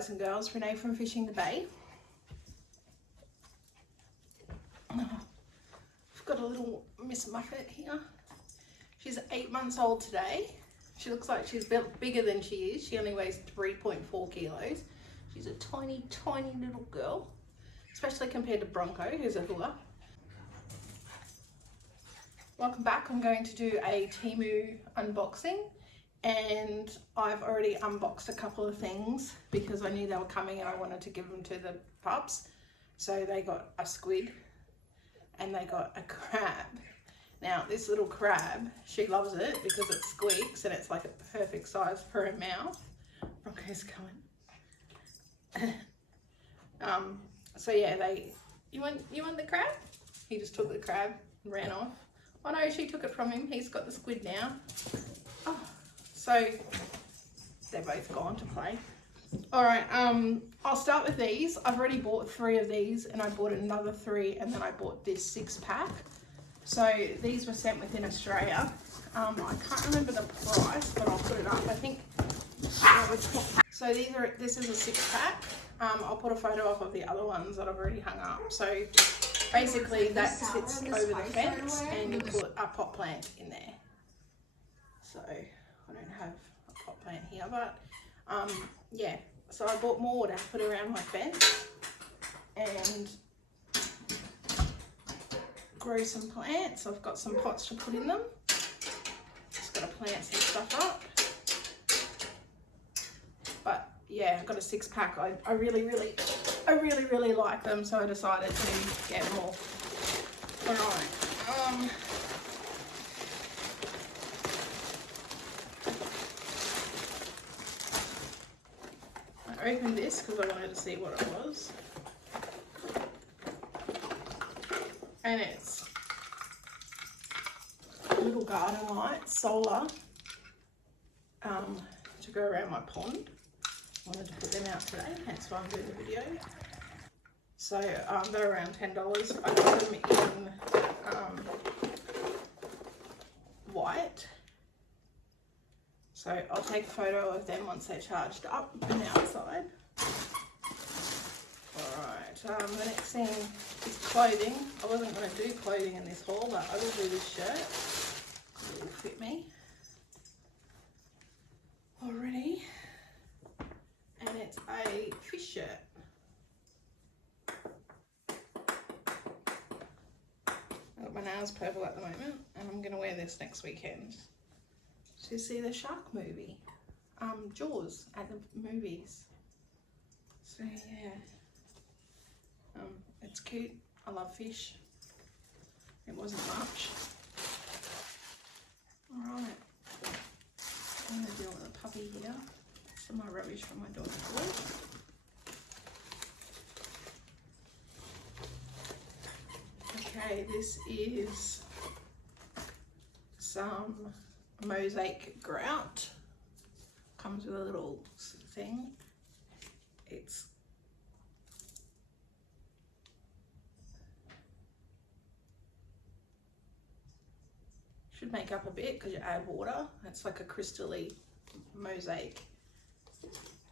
guys and girls, Renee from Fishing the Bay. I've got a little Miss Muffet here. She's 8 months old today. She looks like she's built bigger than she is. She only weighs 3.4 kilos. She's a tiny, tiny little girl, especially compared to Bronco, who's a hula. Welcome back. I'm going to do a temu unboxing, and I've already unboxed a couple of things because I knew they were coming and I wanted to give them to the pups. So they got a squid and they got a crab. Now this little crab, she loves it because it squeaks and it's like a perfect size for her mouth. Bronco's going. So yeah, you want the crab? He just took the crab and ran off. Oh no, she took it from him. He's got the squid now. Oh, so they're both gone to play. All right, I'll start with these. I've already bought 3 of these and I bought another 3 and then I bought this 6-pack. So these were sent within Australia. I can't remember the price, but I'll put it up. I think so this is a 6-pack. I'll put a photo up of the other ones that I've already hung up. So basically that sits over the fence and you put a pot plant in there. So I don't have a pot plant here, but yeah, so I bought more to put around my fence and grow some plants. I've got some pots to put in them. Just got to plant some stuff up. But yeah, I've got a 6-pack. I really like them, so I decided to get more. All right. I opened this because I wanted to see what it was. And it's little garden lights, solar, to go around my pond. I wanted to put them out today, hence why I'm doing the video. So they're around $10. I got them in white. So I'll take a photo of them once they're charged up and outside. Alright, the next thing is clothing. I wasn't going to do clothing in this haul, but I will do this shirt because it will fit me already. And it's a fish shirt. I've got my nails purple at the moment and I'm going to wear this next weekend to see the shark movie, Jaws, at the movies. So yeah, it's cute. I love fish. It wasn't much. Alright, I'm going to deal with a puppy here. Some of my rubbish from my dog's toy. Okay, this is some mosaic grout. Comes with a little thing. It's should make up a bit because you add water. It's like a crystally mosaic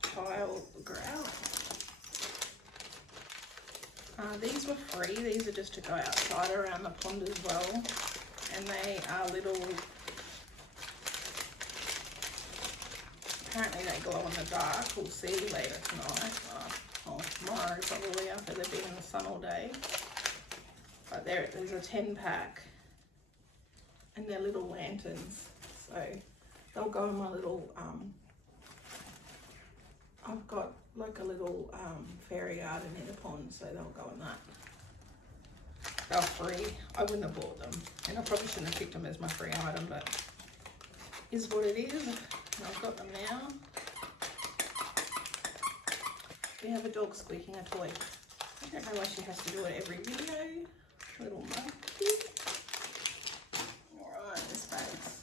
tile grout. These were free. These are just to go outside around the pond as well, and they are little, apparently they glow in the dark. We'll see later tonight, or tomorrow probably, after they've been in the sun all day. But there's a 10-pack and they're little lanterns, so they'll go in my little I've got like a little fairy garden in the pond, so they'll go in that. They're free. I wouldn't have bought them, and I probably shouldn't have picked them as my free item, but is what it is. And I've got them now. We have a dog squeaking a toy. I don't know why she has to do it every video. Little monkey. Alright, this bag's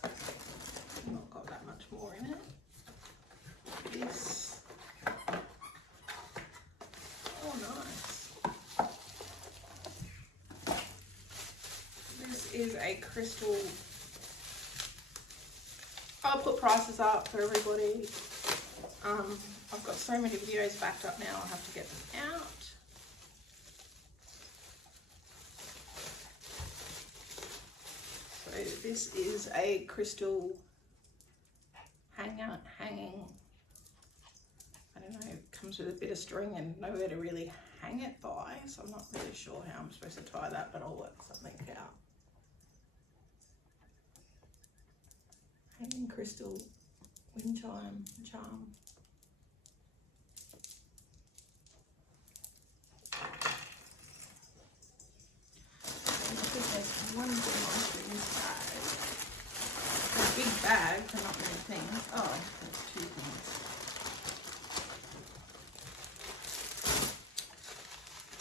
not got that much more in it. This. Is a crystal. I'll put prices up for everybody. I've got so many videos backed up now, I'll have to get them out. So this is a crystal hanging, I don't know, it comes with a bit of string and nowhere to really hang it by, so I'm not really sure how I'm supposed to tie that, but I'll work something out. Hanging crystal wind chime charm. I think there's one thing in this bag. A big bag for not many things. Oh, there's two things.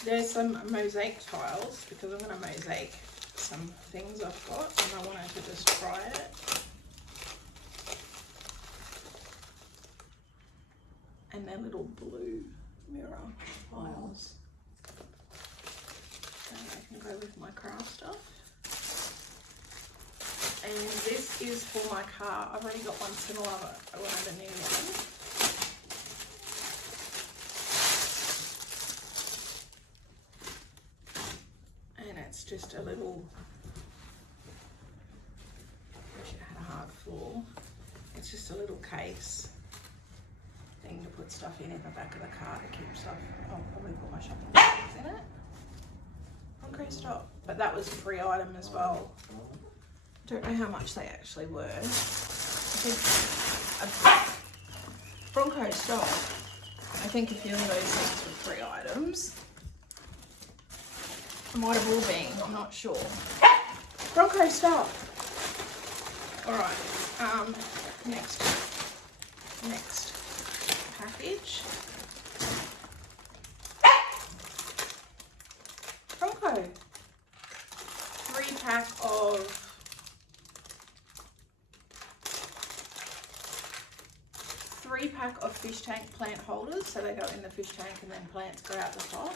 There's some mosaic tiles because I'm going to mosaic some things I've got and I wanted to just try it. And they're little blue mirror tiles. So I can go with my craft stuff. And this is for my car. I've already got one similar, but I wanted a new one. And it's just a little, I wish it had a hard floor. It's just a little case thing to put stuff in the back of the car to keep stuff. I'll probably put my shopping bags in it. Okay, stop. But that was a free item as well. I don't know how much they actually were. I think Bronco, stop. I think a few of those things were free items. It might have all been, I'm not sure. Bronco, stop. Alright, next package. Bronco. 3-pack of fish tank plant holders, so they go in the fish tank and then plants go out the top.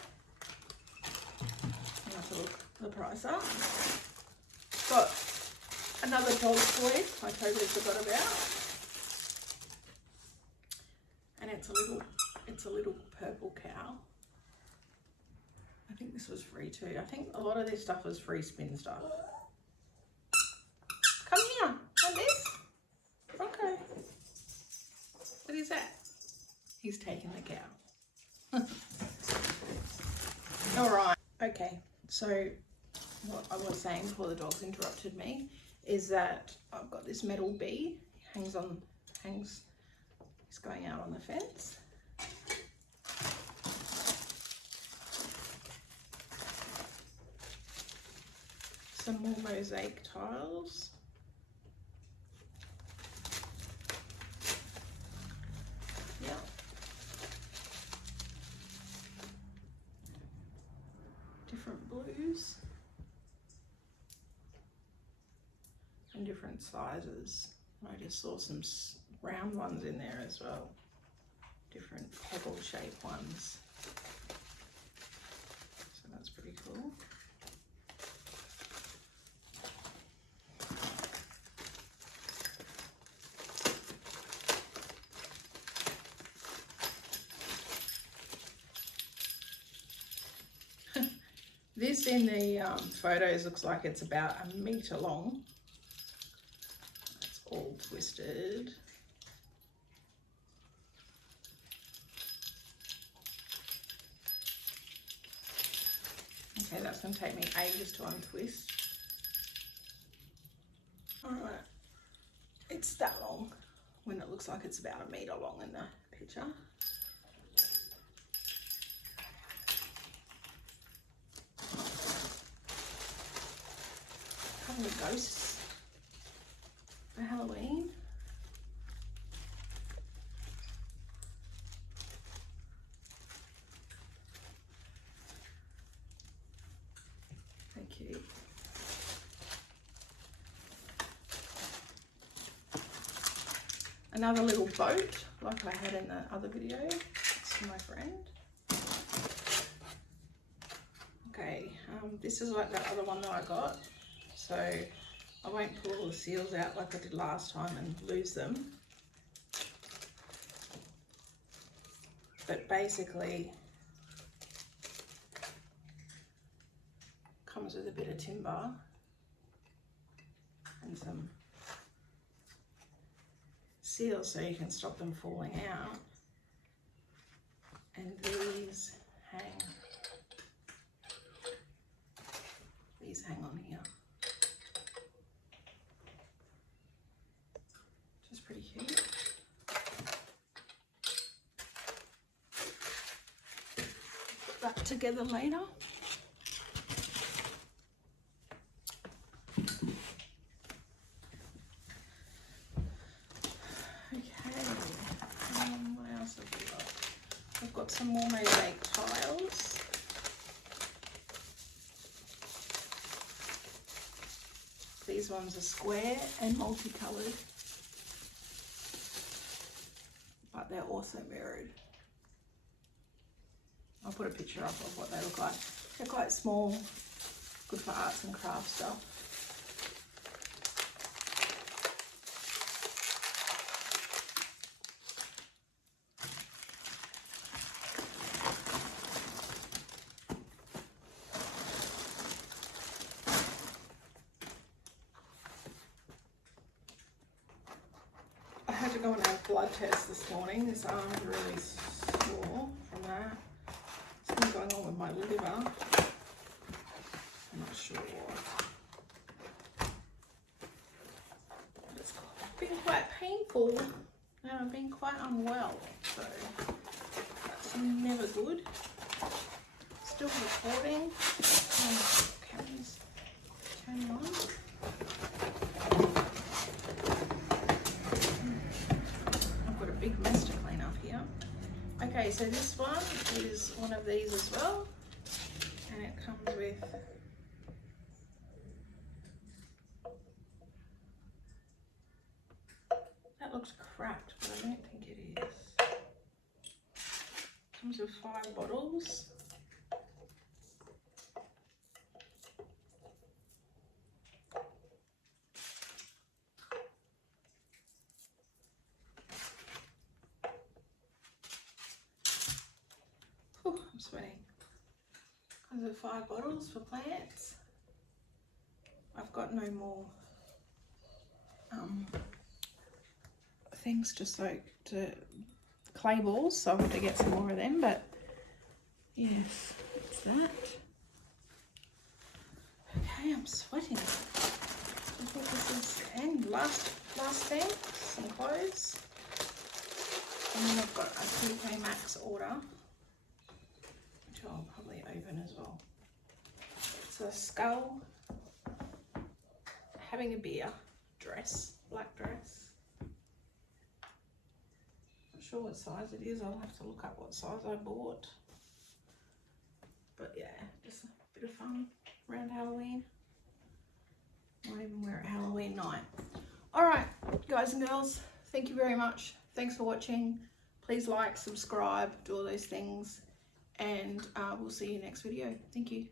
I'll have to look the price up. Got another dog toy I totally forgot about, and it's a little purple cow. I think this was free too. I think a lot of this stuff was free spin stuff. Come here, like this. Okay. What is that? He's taking the cow. All right. Okay. So what I was saying before the dogs interrupted me is that I've got this metal bee. He's going out on the fence. Some more mosaic tiles. Yeah. Different blues. And different sizes. I just saw some round ones in there as well. Different pebble shaped ones. So that's pretty cool. This in the photos looks like it's about 1 meter long. It's all twisted. Okay, that's going to take me ages to untwist. Alright, it's that long when it looks like it's about 1 meter long in the picture. Of ghosts for Halloween. Thank you. Another little boat like I had in the other video. It's for my friend. Okay, this is like that other one that I got. So I won't pull all the seals out like I did last time and lose them. but basically comes with a bit of timber and some seals so you can stop them falling out. And these hang on here, which is pretty cute. Put that together later. What else have we got? I've got some more mosaic tiles. These ones are square and multicolored, but they're also mirrored. I'll put a picture up of what they look like. They're quite small, good for arts and crafts stuff. I had to go and have a blood test this morning. This arm's really sore from that. Something going on with my liver. I'm not sure what. But it's been quite painful and I've been quite unwell, so that's never good. Still recording. Oh, cameras turning on. Big mess to clean up here. Okay, so this one is one of these as well, and it comes with that looks cracked, but I don't think it is. Comes with 5 bottles. I'm sweating. Comes with 5 bottles for plants. I've got no more things to soak to clay balls, so I'm going to get some more of them, but yes, that's that. Okay, I'm sweating. I think this is the end. Last thing, some clothes. And then I've got a TK Maxx order, which I'll probably open as well. It's a skull having a beer dress, black dress. Not sure what size it is. I'll have to look up what size I bought. But yeah, just a bit of fun around Halloween. Might even wear it Halloween night. Alright, guys and girls, thank you very much. Thanks for watching. Please like, subscribe, do all those things. And we'll see you next video. Thank you.